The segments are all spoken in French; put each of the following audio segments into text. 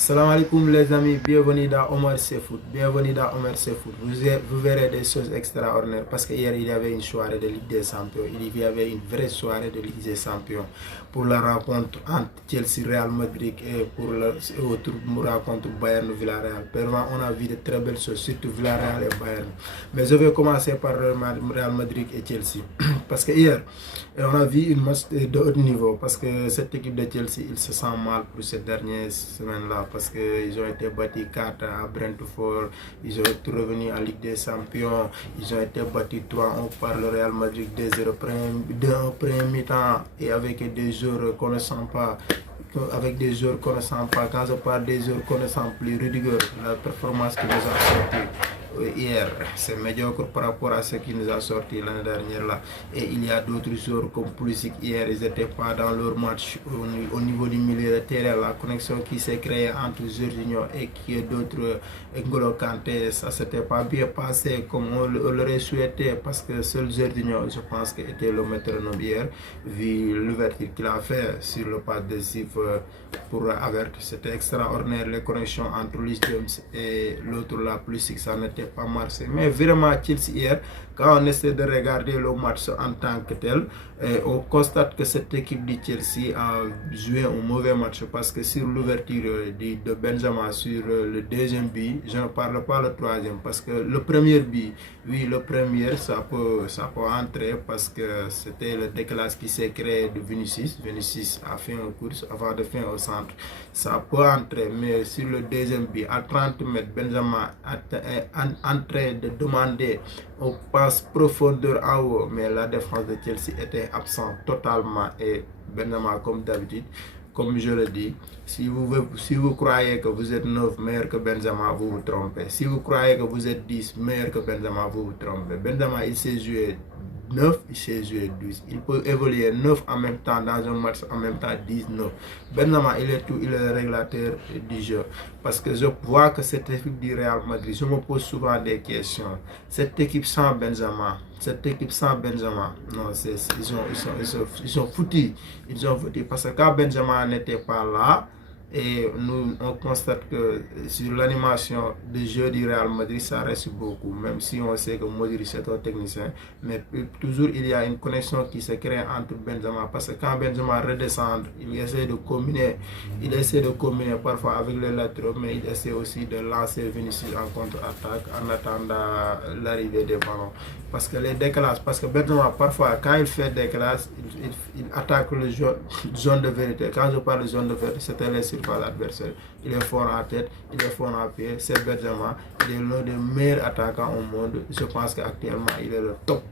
Salam alaikum les amis, bienvenue dans Omar Sefoot. Bienvenue dans Omar Sefoot. Vous verrez des choses extraordinaires parce que hier il y avait une soirée de Ligue des Champions. Il y avait une vraie soirée de Ligue des Champions pour la rencontre entre Chelsea Real Madrid et pour la autre rencontre Bayern Villarreal. Vraiment, on a vu de très belles choses, surtout Villarreal et Bayern. Mais je vais commencer par Real Madrid et Chelsea parce que hier on a vu une match de haut niveau parce que cette équipe de Chelsea il se sent mal pour cette dernière semaine-là. Parce qu'ils ont été battus 4 à Brentford, ils ont été revenus en Ligue des Champions, ils ont été battus 3-1 par le Real Madrid 2-0 premier mi-temps et avec des joueurs qu'on ne sent pas. Quand je parle des joueurs qu'on ne sent plus, Rudiger, la performance qu'il nous a sorti hier, c'est médiocre par rapport à ce qui nous a sorti l'année dernière là. Et il y a d'autres joueurs comme Pulisic hier, ils n'étaient pas dans leur match au niveau du milieu de terrain. La connexion qui s'est créée entre Jorginho et qui est d'autres N'Golo Kanté, ça s'était pas bien passé comme on l'aurait souhaité parce que seul Jorginho, je pense, que était le métronome hier, vu l'ouverture qu'il a fait sur le pas décisif pour Havertz. C'était extraordinaire les connexions entre Luis James et l'autre là, Pulisic, ça n'était pas marché. Mais vraiment, Chelsea hier, quand on essaie de regarder le match en tant que tel, on constate que cette équipe de Chelsea a joué un mauvais match parce que sur l'ouverture de Benzema sur le deuxième but, je ne parle pas le troisième parce que le premier but, oui, le premier, ça peut entrer parce que c'était le décalage qui s'est créé de Vinicius. Vinicius a fait une course avant de faire au centre. Ça peut entrer, mais sur le deuxième but, à 30 mètres, Benzema est en train de demander on passe profondeur en haut, mais la défense de Chelsea était absente totalement et Benzema, comme d'habitude, comme je le dis, si vous croyez que vous êtes 9 meilleur que Benzema, vous vous trompez. Si vous croyez que vous êtes 10 meilleur que Benzema, vous vous trompez. Benzema, il s'est joué 9, il s'est joué 12. Il peut évoluer 9 en même temps dans un match, en même temps 19. Benzema, il est tout, il est le régulateur du jeu. Parce que je vois que cette équipe du Real Madrid, je me pose souvent des questions. Cette équipe sans Benzema, non, ils sont foutus. Ils ont foutu parce que quand Benzema n'était pas là, et nous, on constate que sur l'animation des jeux du Real Madrid, ça reste beaucoup, même si on sait que Modric est un technicien. Mais toujours, il y a une connexion qui se crée entre Benzema. Parce que quand Benzema redescend, il essaie de combiner parfois avec les latéraux, mais il essaie aussi de lancer Vinicius en contre-attaque en attendant l'arrivée des ballons. Parce que les décalages, parce que Benzema, parfois, quand il fait des décalages, il attaque le zone de vérité. Quand je parle de zone de vérité, c'était les surfaces adversaires. Il est fort en tête, il est fort en pied. C'est Benzema, il est l'un des meilleurs attaquants au monde. Je pense qu'actuellement, il est le top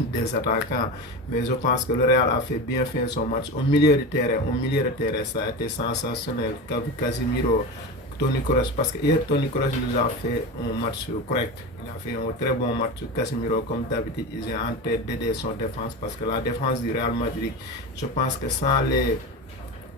des attaquants. Mais je pense que le Real a bien fait son match. Au milieu de terrain, ça a été sensationnel. Casemiro, Toni Kroos, parce que hier Toni Kroos nous a fait un match correct. Il a fait un très bon match. Casemiro, comme d'habitude, il est en train d'aider son défense parce que la défense du Real Madrid, je pense que sans les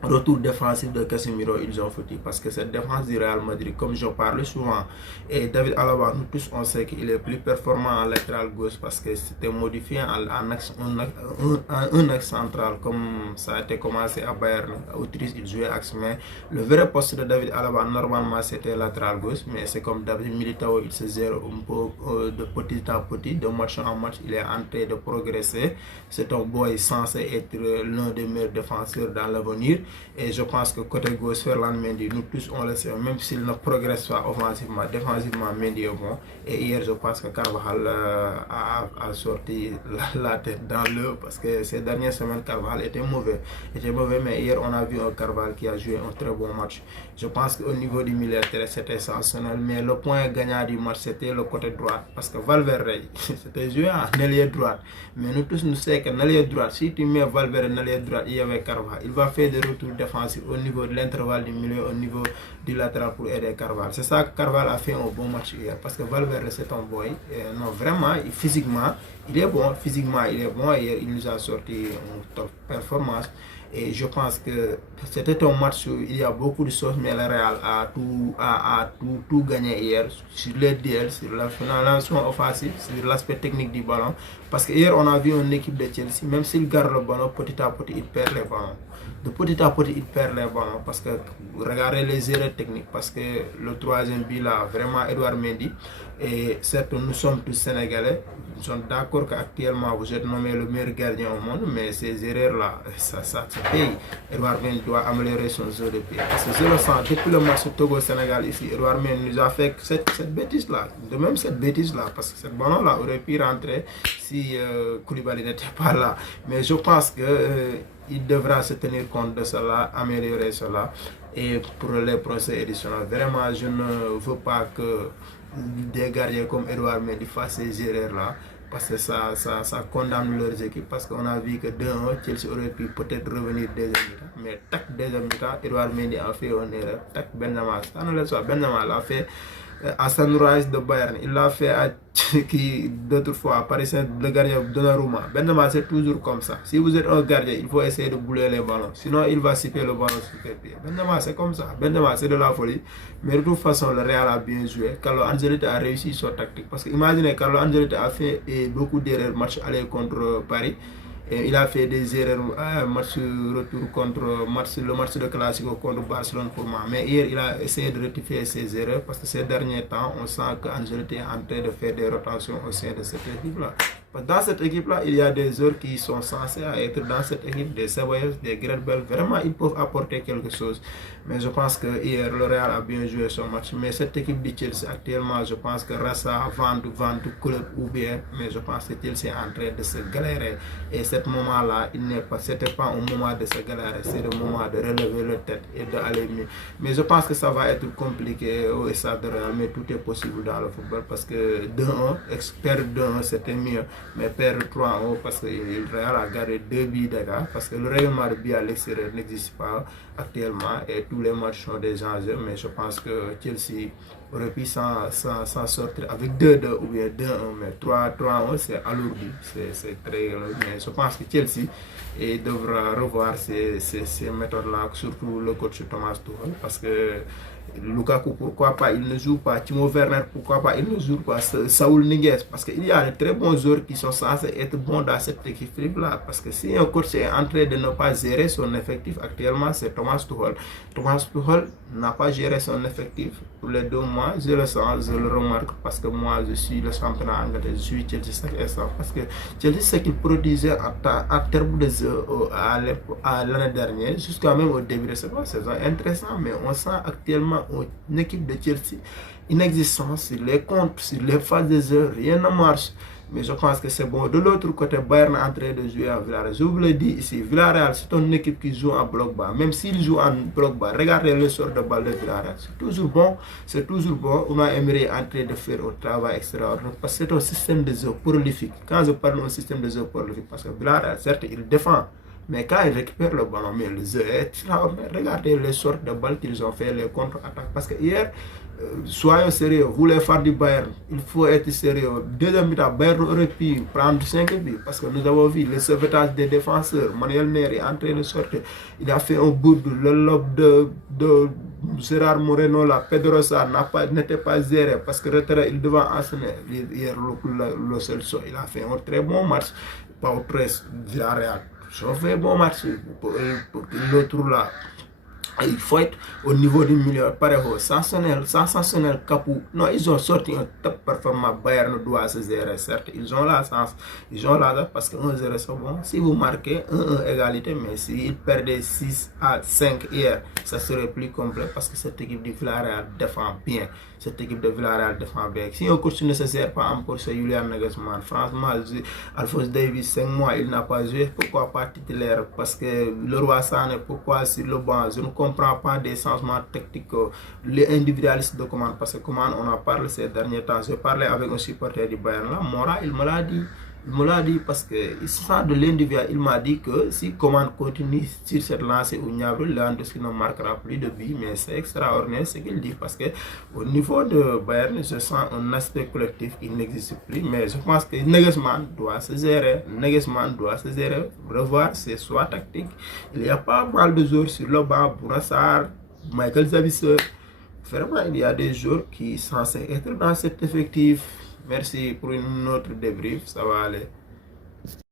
retour défensif de Casemiro, ils ont foutu parce que cette défense du Real Madrid, comme je parle souvent, et David Alaba, nous tous on sait qu'il est plus performant en latéral gauche parce que c'était modifié en un axe central comme ça a été commencé à Bayern. Autriche, il jouait axe, mais le vrai poste de David Alaba normalement c'était latéral gauche, mais c'est comme David Militao, il se gère un peu de petit à petit, de match en match, il est en train de progresser. C'est un boy censé être l'un des meilleurs défenseurs dans l'avenir. Et je pense que côté gauche, Ferland Mendy, nous tous on le sait, même s'il ne progresse pas offensivement, défensivement, Mendy est bon. Et hier, je pense que Carvajal a sorti la tête dans l'eau parce que ces dernières semaines, Carvajal était mauvais. Mais hier, on a vu un Carvajal qui a joué un très bon match. Je pense qu'au niveau du milieu c'était sensationnel. Mais le point gagnant du match, c'était le côté droit. Parce que Valverde, c'était joué en ailier droit. Mais nous tous, nous savons que l'ailier droit, si tu mets Valverde en ailier droit, il y avait Carvajal. Il va faire des retours défensifs au niveau de l'intervalle du milieu, au niveau du latéral pour aider Carvajal. C'est ça que Carvajal a fait un bon match hier. Parce que Valverde, c'est un boy. Et non, vraiment, physiquement, il est bon. Hier, il nous a sorti une top performance. Et je pense que c'était un match où il y a beaucoup de choses, mais le Real a tout gagné hier sur les duels, sur la finalisation offensive, sur l'aspect technique du ballon. Parce que hier, on a vu une équipe de Chelsea, même s'il garde le ballon, petit à petit, il perd les ballons. de petit à petit, il perd les ballons parce que regardez les erreurs techniques. Parce que le troisième but là, vraiment Edouard Mendy, et certes, nous sommes tous Sénégalais. Nous sommes d'accord qu'actuellement vous êtes nommé le meilleur gardien au monde, mais ces erreurs-là, ça paye. Edouard Mendy doit améliorer son jeu de pied. Parce que je le sens, depuis le match Togo-Sénégal ici, Edouard Mendy nous a fait cette bêtise-là. De même cette bêtise-là, parce que ce ballon-là aurait pu rentrer si Koulibaly n'était pas là. Mais je pense que il devra se tenir compte de cela, améliorer cela. Et pour les procès éditions, vraiment, je ne veux pas que des gardiens comme Edouard Mendy fassent ces erreurs-là. Parce que ça condamne leurs équipes. Parce qu'on a vu que 2-1, Chelsea aurait pu peut-être revenir deuxième mi-temps. Mais tac, deuxième mi-temps, Edouard Mendy a fait une erreur. Tac, Benzema, ça ne le soit. Benzema l'a fait à Sunrise de Bayern. Il l'a fait à d'autres fois à Paris Saint, le gardien Donnarumma. Benzema, c'est toujours comme ça. Si vous êtes un gardien, il faut essayer de bouler les ballons. Sinon, il va siffler le ballon sur tes pieds. Benzema, c'est comme ça. Benzema, c'est de la folie. Mais de toute façon, le Real a bien joué. Carlo Ancelotti a réussi son tactique. Parce que imaginez, Carlo Ancelotti a fait beaucoup d'erreurs match aller contre Paris. Et il a fait des erreurs match retour contre le match de Classico contre Barcelone pour moi. Mais hier, il a essayé de rectifier ses erreurs parce que ces derniers temps, on sent qu'Ancelotti est en train de faire des rotations au sein de cette équipe-là. Dans cette équipe-là, il y a des joueurs qui sont censés être dans cette équipe, des Ceballos, des Gareth Bale. Vraiment, ils peuvent apporter quelque chose. Mais je pense que hier, le Real a bien joué son match. Mais cette équipe de Chelsea, actuellement, je pense que Rassa vend club ou bien. Mais je pense que Chelsea est en train de se galérer. Et ce moment-là, c'était pas un moment de se galérer, c'est le moment de relever la tête et d'aller mieux. Mais je pense que ça va être compliqué au stade de Real, mais tout est possible dans le football parce que 2-1, perdre 2-1, c'était mieux. Mais perdre 3-1 parce que le Real a gardé 2 buts d'écart parce que le règlement de but à l'extérieur n'existe pas actuellement et tous les matchs sont des enjeux. Mais je pense que Chelsea aurait pu s'en sortir avec 2-2 ou bien 2-1, mais 3-1 c'est alourdi, c'est très alourdi. Mais je pense que Chelsea devra revoir ces méthodes-là, surtout le coach Thomas Tuchel, parce que Lukaku, pourquoi pas, il ne joue pas. Timo Werner, pourquoi pas, il ne joue pas. Saúl Ñíguez, parce qu'il y a de très bons joueurs qui sont censés être bons dans cette équipe-là. Parce que si un coach est en train de ne pas gérer son effectif actuellement, c'est Thomas Tuchel. Thomas Tuchel n'a pas géré son effectif pour les 2 mois. Je le sens, je le remarque, parce que moi, je suis le championnat anglais, je suis Chelsea chaque instant. Parce que Chelsea, ce qu'il produisait en termes de jeu à l'année dernière, jusqu'à même au début de cette saison, intéressant, mais on sent actuellement une équipe de Chelsea inexistante sur les comptes, sur les phases de jeu, rien ne marche. Mais je pense que c'est bon. De l'autre côté, Bayern est en train de jouer à Villarreal. Je vous le dis ici, Villarreal, c'est une équipe qui joue en bloc bas. Même s'il joue en bloc bas, regardez le sort de balle de Villarreal. C'est toujours bon. C'est toujours bon. Unai Emery est en train de faire un travail extraordinaire. Parce que c'est un système de jeu prolifique. Quand je parle d'un système de jeu prolifique, parce que Villarreal, certes, il défend. Mais quand ils récupèrent le ballon, mais le jeu est extraordinaire. Regardez les sortes de balles qu'ils ont fait, les contre-attaques. Parce que hier, soyons sérieux, vous les fans du Bayern, il faut être sérieux. Deuxième mi-temps, Bayern aurait pu prendre 5 buts parce que nous avons vu le sauvetage des défenseurs. Manuel Neuer est en train de sortir. Il a fait un bout le lob de Gérard Moreno, là, Pedro Sarr n'était pas géré parce que il devait enseigner hier le seul saut. Il a fait un très bon match. Pas au 13 Villarreal. Ils ont fait un bon match pour l'autre là. Il faut être au niveau du milieu, pareil, sensationnel Capou. Non, ils ont sorti un top performance. Bayern doit se gérer, certes. Ils ont la chance. Ils ont la chance parce que 1-0 c'est bon. Si vous marquez 1-1 égalité, mais s'ils perdaient 6-5 hier, ça serait plus complet parce que cette équipe de Villarreal défend bien. Cette équipe de Villarreal défend bien. Si un coach ne se sert pas encore, c'est Julian Nagelsmann. Franchement, Alphonse Davies, 5 mois, il n'a pas joué. Pourquoi pas titulaire? Parce que le roi Sané, pourquoi sur le banc? Je ne comprends pas des changements techniques, les individualistes de commande. Parce que Coman, on en parle ces derniers temps. Je parlais avec un supporter du Bayern là, Mora, il me l'a dit. Il me l'a dit parce qu'il sent de l'individuel. Il m'a dit que si Coman continue sur cette lancée où Lewandowski ne marquera plus de buts, mais c'est extraordinaire ce qu'il dit parce que au niveau de Bayern, je sens un aspect collectif qui n'existe plus. Mais je pense que Nagelsmann doit se gérer. Nagelsmann doit se gérer, revoir ses choix tactiques. Il y a pas mal de joueurs sur le banc, Bourassar, Michael Zavisser. Vraiment, il y a des joueurs qui sont censés être dans cet effectif. Merci pour une autre débrief, ça va aller.